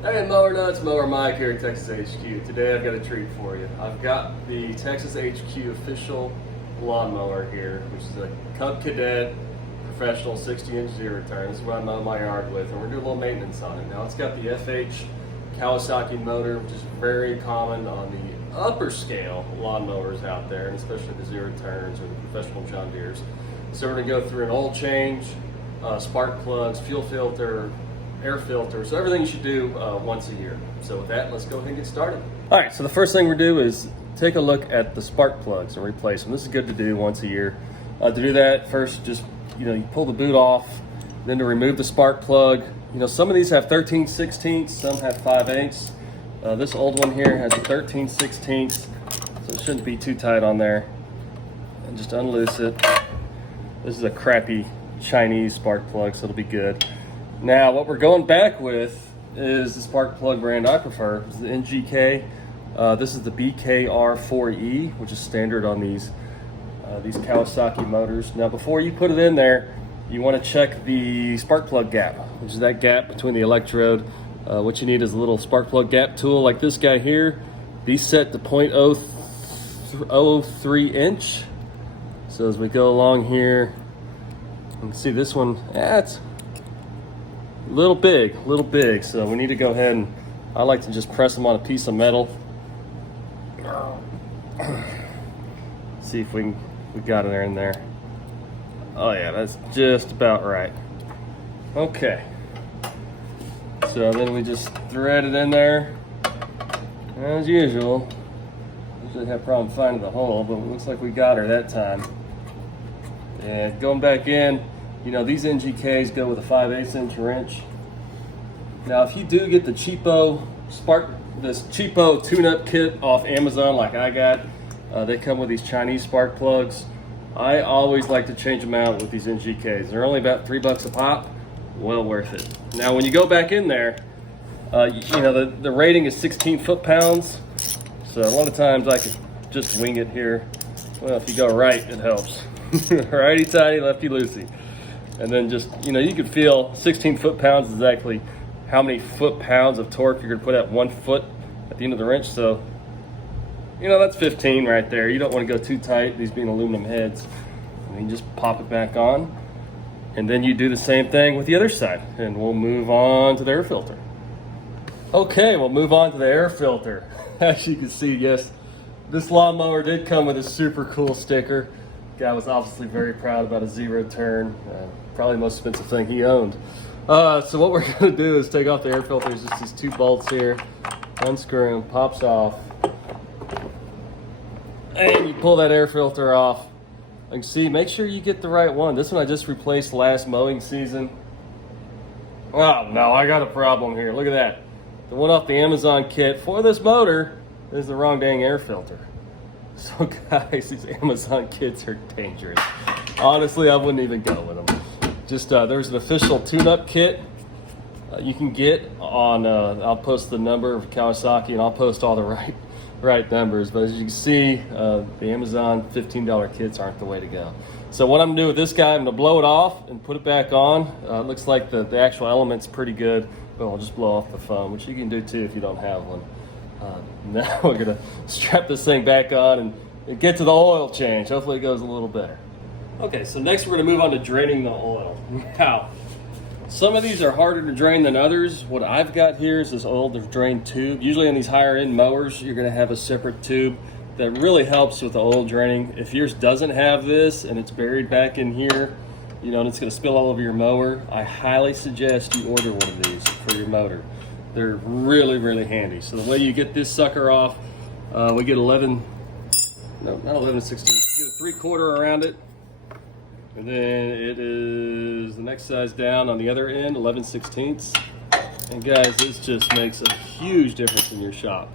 Hey Mower Nuts, Mower Mike here at Texas HQ. Today I've got a treat for you. I've got the Texas HQ official lawnmower here, which is a Cub Cadet professional 60-inch Zeroturn. This is what I mow my yard with, and we're doing a little maintenance on it. Now it's got the FH Kawasaki motor, which is very common on the upper scale lawnmowers out there, and especially the Zeroturns or the professional John Deeres. So we're going to go through an oil change, spark plugs, fuel filter, air filter, so everything you should do once a year. So with that, let's go ahead and get started. All right, so the first thing we do is take a look at the spark plugs and replace them. This is good to do once a year. To do that, first just, you pull the boot off, then to remove the spark plug. Some of these have 13/16, some have 5/8. This old one here has a 13/16, so it shouldn't be too tight on there. And just unloose it. This is a crappy Chinese spark plug, so it'll be good. Now, what we're going back with is the spark plug brand I prefer. It's the NGK. This is the BKR4E, which is standard on these Kawasaki motors. Now, before you put it in there, you want to check the spark plug gap, which is that gap between the electrode. What you need is a little spark plug gap tool like this guy here. These set to 0.003 inch. So as we go along here, you can see this one, it's a little big, so we need to go ahead and I like to just press them on a piece of metal. See if we got it in there. Oh yeah, that's just about right. Okay, so then we just thread it in there as usual. Usually have a problem finding the hole, but it looks like we got her that time. And going back in, these NGKs go with a 5/8 inch wrench. Now, if you do get the cheapo tune-up kit off Amazon like I got, they come with these Chinese spark plugs. I always like to change them out with these NGKs. They're only about $3 a pop. Well worth it. Now, when you go back in there, the rating is 16 foot-pounds. So a lot of times I can just wing it here. Well, if you go right, it helps. Righty-tighty, lefty-loosey. And then just, you can feel 16 foot-pounds is exactly how many foot-pounds of torque you're going to put at 1 foot at the end of the wrench. So, that's 15 right there. You don't want to go too tight, these being aluminum heads. And you just pop it back on. And then you do the same thing with the other side. And we'll move on to the air filter. Okay, we'll move on to the air filter. As you can see, yes, this lawnmower did come with a super cool sticker. Guy was obviously very proud about a Zeroturn, probably the most expensive thing he owned. So what we're going to do is take off the air filter. There's just these two bolts here. Unscrew them, pops off. And you pull that air filter off. You can see, make sure you get the right one. This one I just replaced last mowing season. Oh no, I got a problem here. Look at that. The one off the Amazon kit for this motor is the wrong dang air filter. So guys, these Amazon kits are dangerous. Honestly, I wouldn't even go with them. Just there's an official tune-up kit you can get on. I'll post the number of Kawasaki, and I'll post all the right numbers. But as you can see, the Amazon $15 kits aren't the way to go. So what I'm gonna do with this guy, I'm gonna blow it off and put it back on. It looks like the actual element's pretty good, but I'll just blow off the foam, which you can do too if you don't have one. Now we're gonna strap this thing back on and get to the oil change. Hopefully it goes a little better. Okay, so next we're gonna move on to draining the oil. Now, some of these are harder to drain than others. What I've got here is this oil to drain tube. Usually on these higher end mowers, you're gonna have a separate tube that really helps with the oil draining. If yours doesn't have this and it's buried back in here, and it's gonna spill all over your mower, I highly suggest you order one of these for your motor. They're really handy. So the way you get this sucker off, we get 11, no, not 11/16, get a 3/4 around it. And then it is the next size down on the other end, 11/16. And guys, this just makes a huge difference in your shop.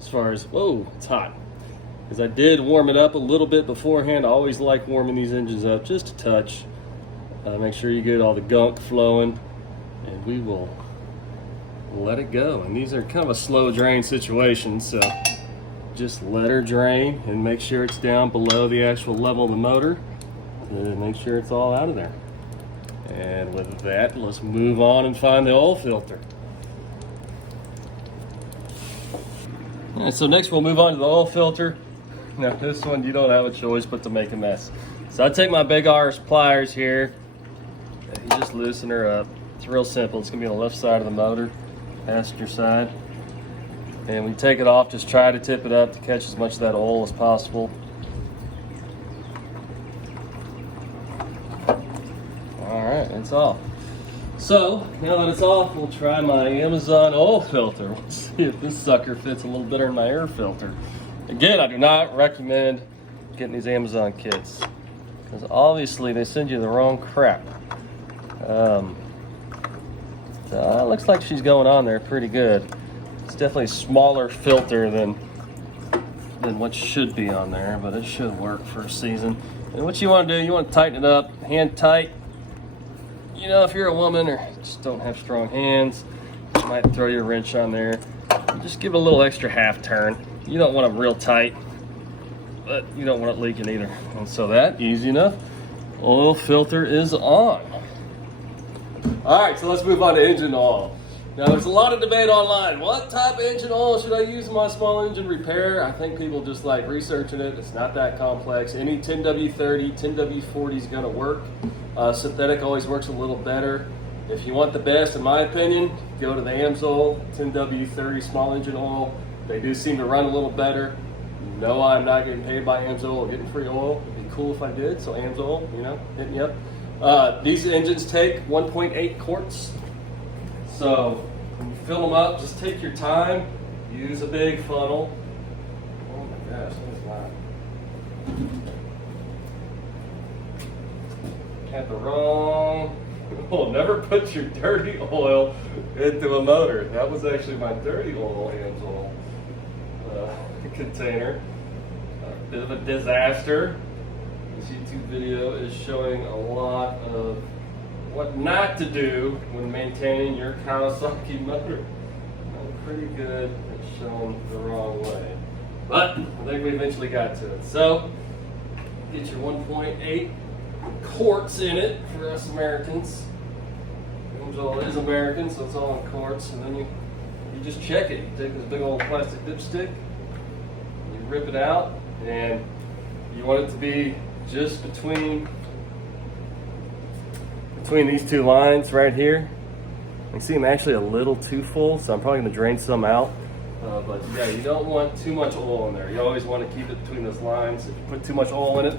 As far as, whoa, it's hot. Because I did warm it up a little bit beforehand. I always like warming these engines up just a touch. Make sure you get all the gunk flowing. And we will let it go. And these are kind of a slow drain situation, so just let her drain and make sure it's down below the actual level of the motor. And make sure it's all out of there. And with that, let's move on and find the oil filter. And so next we'll move on to the oil filter. Now this one you don't have a choice but to make a mess. So I take my big R pliers here, and you just loosen her up. It's real simple. It's gonna be on the left side of the motor, passenger side. And when you take it off, just try to tip it up to catch as much of that oil as possible. All right, it's off. So now that it's off, we'll try my Amazon oil filter. Let's see if this sucker fits a little better in my air filter. Again, I do not recommend getting these Amazon kits because obviously they send you the wrong crap. So it looks like she's going on there pretty good. It's definitely a smaller filter than what should be on there, but it should work for a season. And what you want to do, you want to tighten it up, hand tight. You know, if you're a woman or just don't have strong hands, you might throw your wrench on there. Just give it a little extra half turn. You don't want them real tight, but you don't want it leaking either. And so that, easy enough, oil filter is on. All right, so let's move on to engine oil. Now, there's a lot of debate online. What type of engine oil should I use in my small engine repair? I think people just like researching it. It's not that complex. Any 10W30, 10W40 is going to work. Synthetic always works a little better. If you want the best, in my opinion, go to the AMSOIL 10W30 small engine oil. They do seem to run a little better. No, I'm not getting paid by AMSOIL or getting free oil. It'd be cool if I did, so AMSOIL, you know, hit me up. These engines take 1.8 quarts. So when you fill them up, just take your time. Use a big funnel. Oh my gosh, that is loud. Had the wrong. Oh, never put your dirty oil into a motor. That was actually my dirty oil AMSOIL container. A bit of a disaster. This YouTube video is showing a lot of what not to do when maintaining your Kawasaki motor. I'm pretty good at showing the wrong way, but I think we eventually got to it. So get your 1.8 quarts in it for us Americans. AMSOIL is American, so it's all in quarts, and then you just check it. You take this big old plastic dipstick, you rip it out, and you want it to be just between these two lines right here. You see I'm actually a little too full, so I'm probably going to drain some out. But yeah, you don't want too much oil in there. You always want to keep it between those lines. If you put too much oil in it,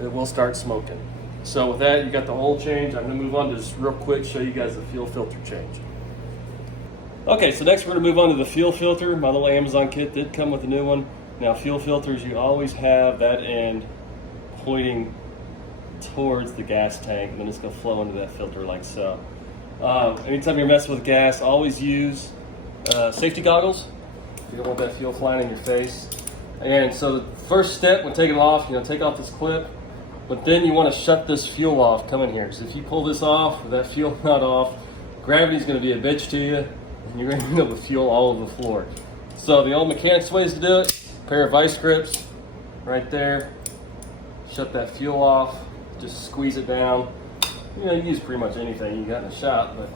it will start smoking. So with that, you got the oil change. I'm going to move on to just real quick show you guys the fuel filter change. Okay, so next we're going to move on to the fuel filter. My little Amazon kit did come with a new one. Now fuel filters, you always have that end pointing towards the gas tank, and then it's going to flow into that filter like so. Anytime you're messing with gas, always use safety goggles. You don't want that fuel flying in your face. And so the first step when taking it off, take off this clip, but then you want to shut this fuel off coming here. So if you pull this off, with that fuel not off, gravity's going to be a bitch to you, and you're going to end up with fuel all over the floor. So the old mechanics ways to do it, pair of vice grips right there, shut that fuel off, just squeeze it down. You use pretty much anything you got in the shop, but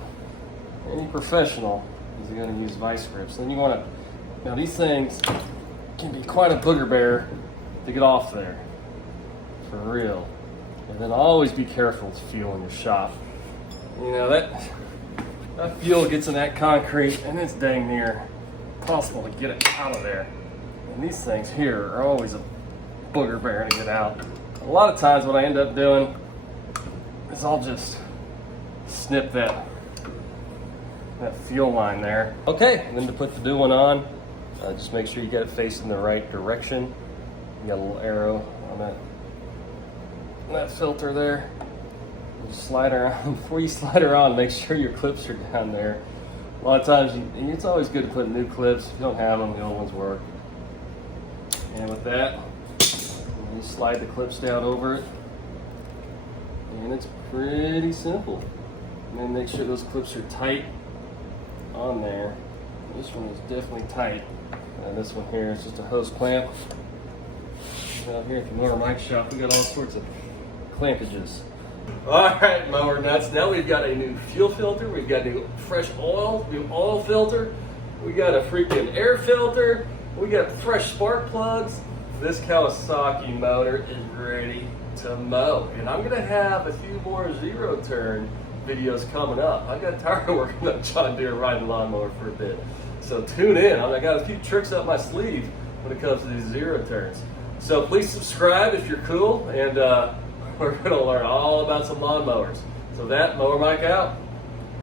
any professional is going to use vice grips. Then you want to, now these things can be quite a booger bear to get off there, for real. And then always be careful with fuel in your shop. That fuel gets in that concrete and it's dang near impossible to get it out of there. And these things here are always a booger bear to get out. A lot of times what I end up doing is I'll just snip that fuel line there. Okay, and then to put the new one on, just make sure you get it facing the right direction. You got a little arrow on that filter there. Just slide her on. Before you slide her on, make sure your clips are down there. A lot of times, it's always good to put new clips. If you don't have them, the old ones work. And with that, you slide the clips down over it. And it's pretty simple. And then make sure those clips are tight on there. This one is definitely tight. And this one here is just a hose clamp. Out here at the Mower Mike Shop, we got all sorts of clampages. Alright, Mower nuts. Now we've got a new fuel filter, we've got new fresh oil, new oil filter, we got a freaking air filter, We got fresh spark plugs. This Kawasaki motor is ready to mow. And I'm gonna have a few more Zeroturn videos coming up. I got tired of working on John Deere riding lawnmower for a bit. So tune in. I got a few tricks up my sleeve when it comes to these Zeroturns. So please subscribe if you're cool, and we're gonna learn all about some lawnmowers. So that, Mower Mike out.